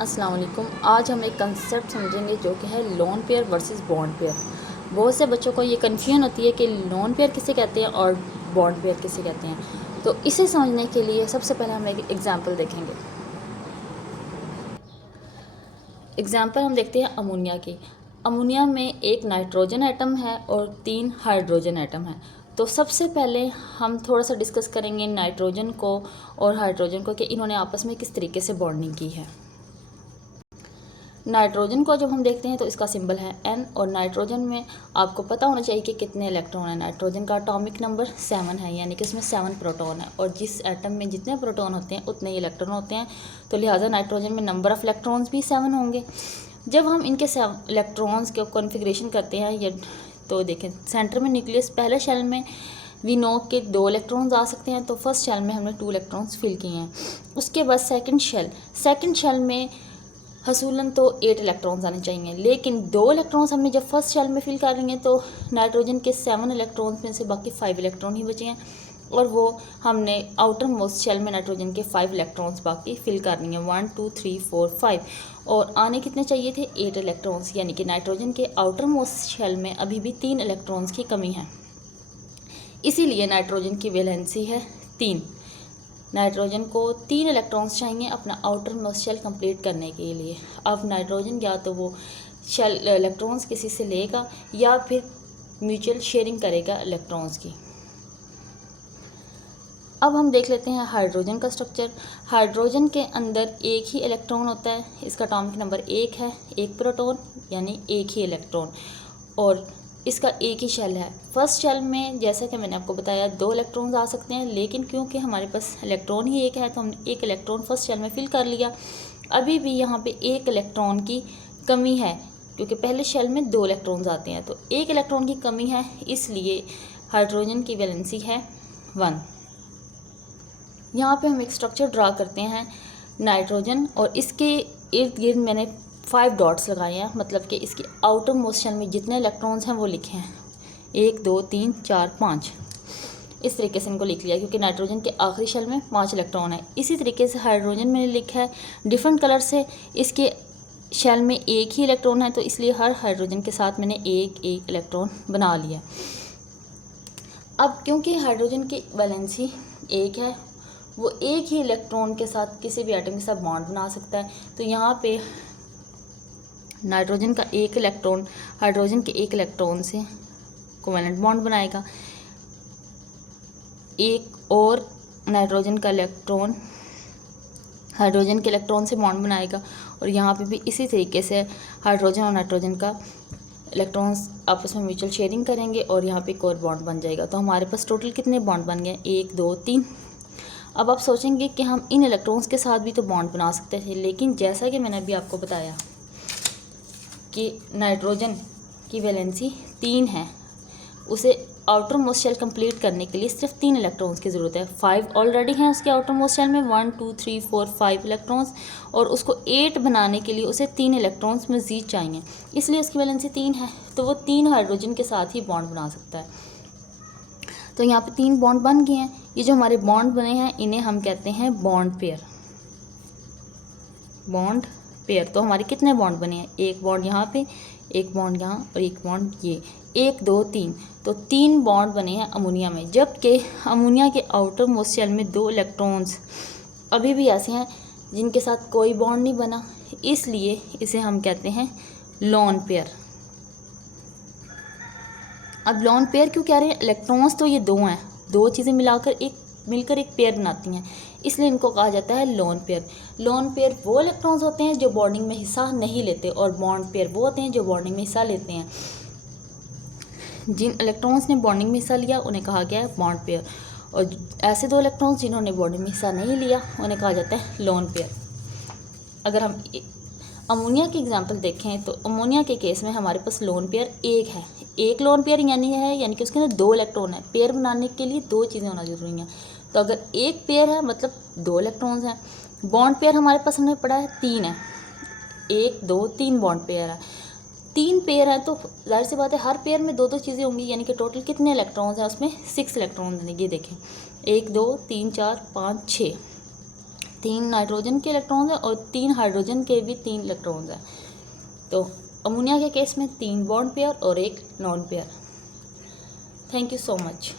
अस्सलाम वालेकुम। आज हम एक कंसेप्ट समझेंगे जो कि है lone pair versus bond pair. बहुत से बच्चों को ये कन्फ्यूजन होती है कि लोन पेयर किसे कहते हैं और बॉन्ड पेयर किसे कहते हैं। तो इसे समझने के लिए सबसे पहले हम एक एग्जांपल देखेंगे। एग्जांपल हम देखते हैं अमोनिया की। अमोनिया में एक नाइट्रोजन एटम है और 3 हाइड्रोजन एटम है। तो सबसे पहले हम थोड़ा सा डिस्कस करेंगे नाइट्रोजन को और हाइड्रोजन को कि इन्होंने आपस में किस तरीके से बॉन्डिंग की है। नाइट्रोजन को जब हम देखते हैं तो इसका सिंबल है N और नाइट्रोजन में आपको पता होना चाहिए कि कितने इलेक्ट्रॉन हैं। नाइट्रोजन का एटॉमिक नंबर 7 है, यानी कि इसमें 7 प्रोटॉन है और जिस एटम में जितने प्रोटॉन होते हैं उतने ही इलेक्ट्रॉन होते हैं। तो लिहाजा नाइट्रोजन में नंबर ऑफ़ इलेक्ट्रॉन्स भी 7 होंगे। जब हम इनके इलेक्ट्रॉन्स के कॉन्फ़िगरेशन करते हैं या तो देखें सेंटर में न्यूक्लियस पहले शेल में वी नो के 2 इलेक्ट्रॉन्स आ सकते हैं, तो फर्स्ट शेल में हमने 2 इलेक्ट्रॉन्स फिल किए हैं। उसके बाद सेकंड शेल में हसूलन तो 8 इलेक्ट्रॉन्स आने चाहिए, लेकिन 2 इलेक्ट्रॉन्स हमने जब फर्स्ट शेल में फिल कर रही हैं तो नाइट्रोजन के 7 इलेक्ट्रॉन्स में से बाकी 5 इलेक्ट्रॉन ही बचे हैं और वो हमने आउटर मोस्ट शेल में नाइट्रोजन के 5 इलेक्ट्रॉन्स बाकी फिल करनी है 1 2 3 4 5 और आने कितने चाहिए थे 8 इलेक्ट्रॉन्स, यानी कि नाइट्रोजन के आउटर मोस्ट शेल में अभी भी 3 इलेक्ट्रॉन्स की कमी है। इसीलिए नाइट्रोजन की वैलेंसी है 3। नाइट्रोजन को 3 इलेक्ट्रॉन्स चाहिए अपना आउटर मोस्ट शेल कंप्लीट करने के लिए। अब नाइट्रोजन या तो वो शेल इलेक्ट्रॉन्स किसी से लेगा या फिर म्यूचुअल शेयरिंग करेगा इलेक्ट्रॉन्स की। अब हम देख लेते हैं हाइड्रोजन का स्ट्रक्चर। हाइड्रोजन के अंदर एक ही इलेक्ट्रॉन होता है, इसका एटॉमिक नंबर 1 है, 1 प्रोटॉन यानी एक ही इलेक्ट्रॉन और इसका एक ही शेल है। फर्स्ट शेल में जैसा कि मैंने आपको बताया 2 इलेक्ट्रॉन्स आ सकते हैं, लेकिन क्योंकि हमारे पास इलेक्ट्रॉन ही एक है तो हमने 1 इलेक्ट्रॉन फर्स्ट शेल में फिल कर लिया। अभी भी यहाँ पे 1 इलेक्ट्रॉन की कमी है क्योंकि पहले शेल में 2 इलेक्ट्रॉन्स आते हैं, तो 1 इलेक्ट्रॉन की कमी है, इसलिए हाइड्रोजन की वैलेंसी है 1। यहाँ पे हम एक स्ट्रक्चर ड्रा करते हैं नाइट्रोजन और इसके इर्द गिर्द मैंने 5 डॉट्स लगाए हैं, मतलब कि इसके आउटर मोस्ट शेल में जितने इलेक्ट्रॉन्स हैं वो लिखे हैं 1 2 3 4 5। इस तरीके से इनको लिख लिया क्योंकि नाइट्रोजन के आखिरी शेल में 5 इलेक्ट्रॉन है। इसी तरीके से हाइड्रोजन मैंने लिखा है डिफरेंट कलर से, इसके शेल में एक ही इलेक्ट्रॉन है तो इसलिए हर हाइड्रोजन के साथ मैंने एक इलेक्ट्रॉन बना लिया। अब क्योंकि हाइड्रोजन की वैलेंसी 1 है, वो एक ही इलेक्ट्रॉन के साथ किसी भी एटम के साथ बॉन्ड बना सकता है, तो यहाँ पे नाइट्रोजन का 1 इलेक्ट्रॉन हाइड्रोजन के 1 इलेक्ट्रॉन से कोवेलेंट बॉन्ड बनाएगा, एक और नाइट्रोजन का इलेक्ट्रॉन हाइड्रोजन के इलेक्ट्रॉन से बॉन्ड बनाएगा और यहाँ पे भी इसी तरीके से हाइड्रोजन और नाइट्रोजन का इलेक्ट्रॉन्स आपस में म्यूचुअल शेयरिंग करेंगे और यहाँ पे एक और बॉन्ड बन जाएगा। तो हमारे पास टोटल कितने बॉन्ड बन गए 1 2 3। अब आप सोचेंगे कि हम इन इलेक्ट्रॉन्स के साथ भी तो बॉन्ड बना सकते थे, लेकिन जैसा कि मैंने अभी आपको बताया कि नाइट्रोजन की वैलेंसी 3 है, उसे आउटर मोस्ट शेल कंप्लीट करने के लिए सिर्फ 3 इलेक्ट्रॉन्स की ज़रूरत है। 5 ऑलरेडी हैं उसके आउटर मोस्ट शेल में 1 2 3 4 5 इलेक्ट्रॉन्स और उसको 8 बनाने के लिए उसे 3 इलेक्ट्रॉन्स मज़ीद चाहिए, इसलिए उसकी वैलेंसी 3 है। तो वो 3 हाइड्रोजन के साथ ही बॉन्ड बना सकता है। तो यहाँ पे 3 बॉन्ड बन गए हैं। ये जो हमारे बॉन्ड बने हैं इन्हें हम कहते हैं बॉन्ड पेयर। बॉन्ड पेयर तो हमारे कितने बॉन्ड बने हैं, एक बॉन्ड यहाँ पे, एक बॉन्ड यहाँ और एक बॉन्ड ये, 1 2 3। तो 3 बॉन्ड बने हैं अमोनिया में, जबकि अमोनिया के आउटर मोस्ट शेल में 2 इलेक्ट्रॉन्स अभी भी ऐसे हैं जिनके साथ कोई बॉन्ड नहीं बना, इसलिए इसे हम कहते हैं लोन पेयर। अब लोन पेयर क्यों कह रहे हैं, इलेक्ट्रॉन्स तो ये 2 हैं, 2 चीज़ें मिलकर एक पेयर बनाती हैं, इसलिए इनको कहा जाता है लोन पेयर। लोन पेयर वो इलेक्ट्रॉन्स होते हैं जो बॉन्डिंग में हिस्सा नहीं लेते और बॉन्ड पेयर वो होते हैं जो बॉन्डिंग में हिस्सा लेते हैं। जिन इलेक्ट्रॉन्स ने बॉन्डिंग में हिस्सा लिया उन्हें कहा गया है बॉन्ड पेयर, और ऐसे 2 इलेक्ट्रॉन्स जिन्होंने बॉन्डिंग में हिस्सा नहीं लिया उन्हें कहा जाता है लोन पेयर। अगर हम अमोनिया की एग्जांपल देखें तो अमोनिया के केस में हमारे पास लोन पेयर 1 है। एक लोन पेयर यानी कि उसके अंदर 2 इलेक्ट्रॉन है। पेयर बनाने के लिए 2 चीज़ें होना जरूरी हैं, तो अगर एक पेयर है मतलब 2 इलेक्ट्रॉन्स हैं। बॉन्ड पेयर हमारे पास हमने पढ़ा है 3 है, 1 2 3 बॉन्ड पेयर है। 3 पेयर है तो जाहिर सी बात है हर पेयर में 2 चीज़ें होंगी, यानी कि टोटल कितने इलेक्ट्रॉन्स हैं उसमें 6 इलेक्ट्रॉन्स हैं। ये देखें 1 2 3 4 5 6, 3 नाइट्रोजन के इलेक्ट्रॉन्स हैं और 3 हाइड्रोजन के भी 3 इलेक्ट्रॉन्स हैं। तो अमोनिया के केस में 3 बॉन्ड पेयर और 1 lone pair. Thank you so much.